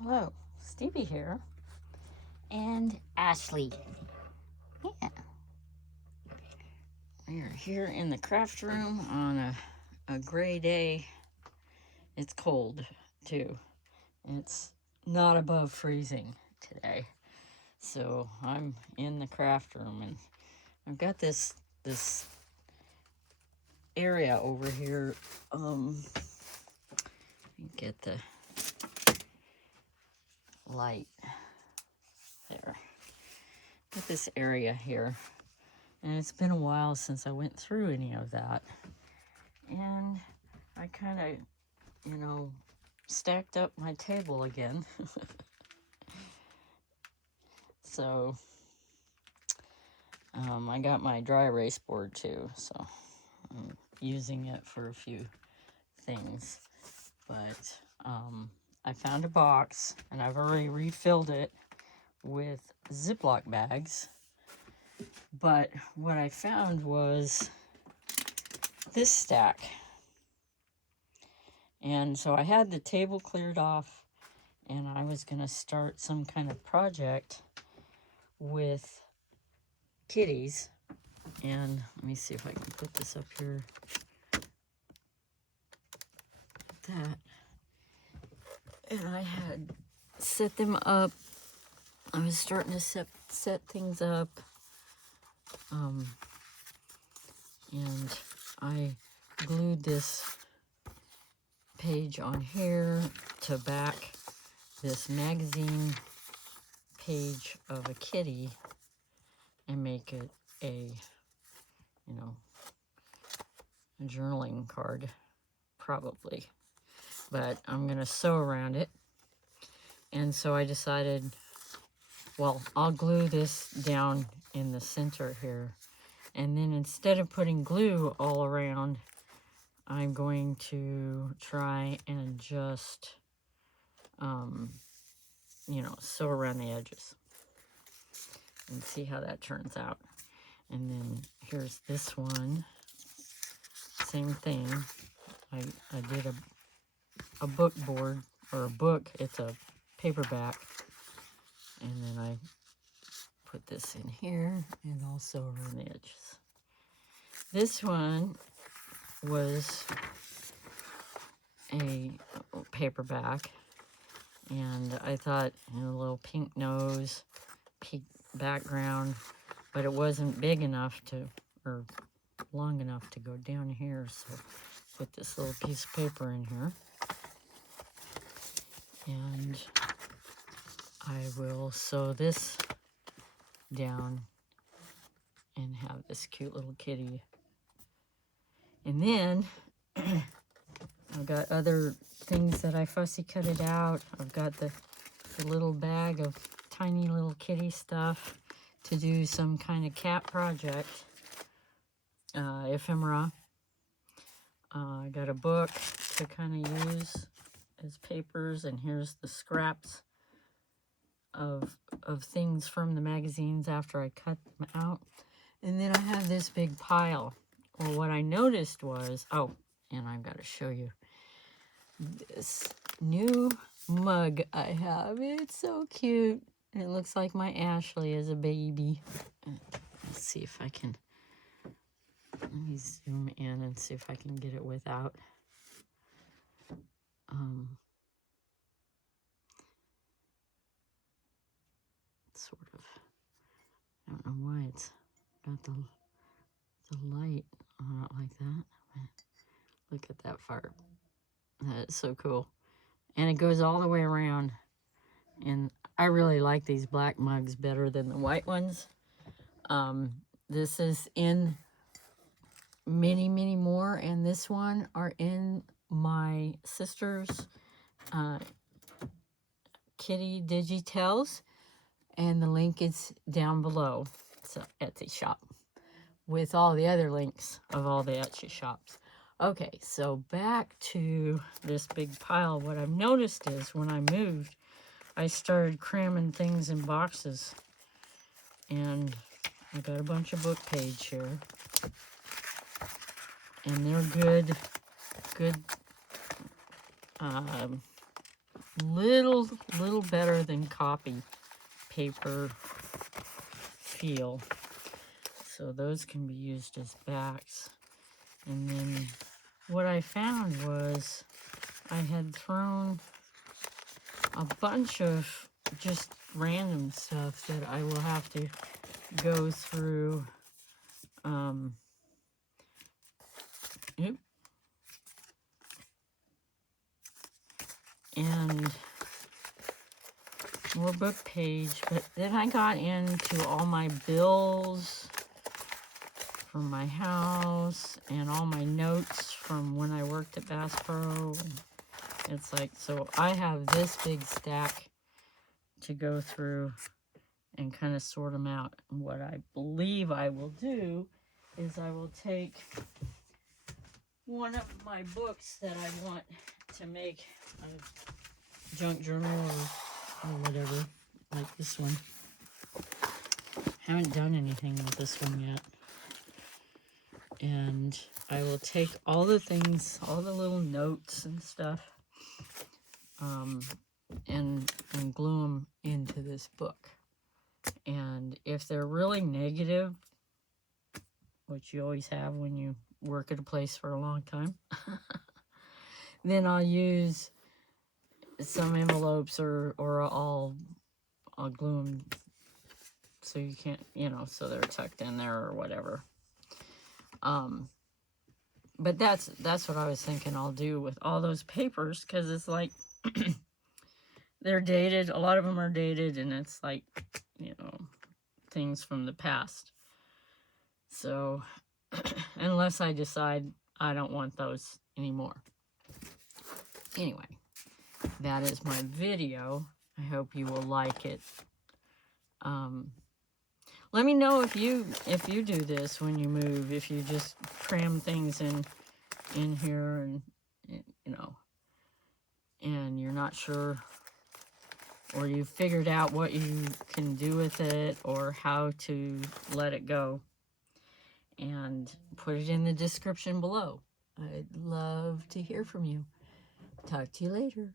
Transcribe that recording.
Hello, Stevie here, and Ashley. Yeah, we are here in the craft room on a gray day. It's cold too. It's not above freezing today, so I'm in the craft room, and I've got this area over here. Get the light there. Got this area here. And it's been a while since I went through any of that. And I kind of, stacked up my table again. So, I got my dry erase board too. So, I'm using it for a few things. But, I found a box and I've already refilled it with Ziploc bags. But what I found was this stack. And so I had the table cleared off and I was going to start some kind of project with kitties. And let me see if I can put this up here. That. And I had set them up. I was starting to set things up. And I glued this page on here to back this magazine page of a kitty and make it a journaling card, probably. But I'm going to sew around it. And so I decided, well, I'll glue this down in the center here. And then instead of putting glue all around, I'm going to try and just, sew around the edges and see how that turns out. And then here's this one. Same thing. I did a book board, or a book. It's a paperback. And then I put this in here and also around the edges. This one was a paperback. And I thought, a little pink nose, pink background, but it wasn't big enough or long enough to go down here. So put this little piece of paper in here. And I will sew this down and have this cute little kitty. And then I've got other things that I fussy cut it out. I've got the little bag of tiny little kitty stuff to do some kind of cat project. Ephemera. I got a book to kind of use as papers, and here's the scraps of things from the magazines after I cut them out. And then I have this big pile. Well, what I noticed was, and I've got to show you this new mug I have. It's so cute. It looks like my Ashley is a baby. Let's see if I can, let me zoom in and see if I can get it without. Sort of. I don't know why it's got the light on it like that. Look at that fart. That is so cool. And it goes all the way around. And I really like these black mugs better than the white ones. This is in many, many more. And this one are in my sister's Kitty Digitels. And the link is down below. It's an Etsy shop with all the other links of all the Etsy shops. Okay, so back to this big pile. What I've noticed is when I moved, I started cramming things in boxes. And I got a bunch of book page here. And they're good little better than copy paper feel. So those can be used as backs. And then what I found was I had thrown a bunch of just random stuff that I will have to go through. And more book page, but then I got into all my bills from my house and all my notes from when I worked at Bass Pro. And it's like, so I have this big stack to go through and kind of sort them out. And what I believe I will do is I will take one of my books that I want to make a junk journal or whatever, like this one. Haven't done anything with this one yet. And I will take all the things, all the little notes and stuff, and glue them into this book. And if they're really negative, which you always have when you work at a place for a long time, then I'll use some envelopes or I'll glue them so you can't, so they're tucked in there or whatever. But that's what I was thinking I'll do with all those papers, because it's like they're dated. A lot of them are dated, and it's like, things from the past. So unless I decide I don't want those anymore. Anyway, that is my video. I hope you will like it. Let me know if you do this when you move, if you just cram things in here and and you're not sure, or you've figured out what you can do with it or how to let it go, and put it in the description below. I'd love to hear from you. Talk to you later.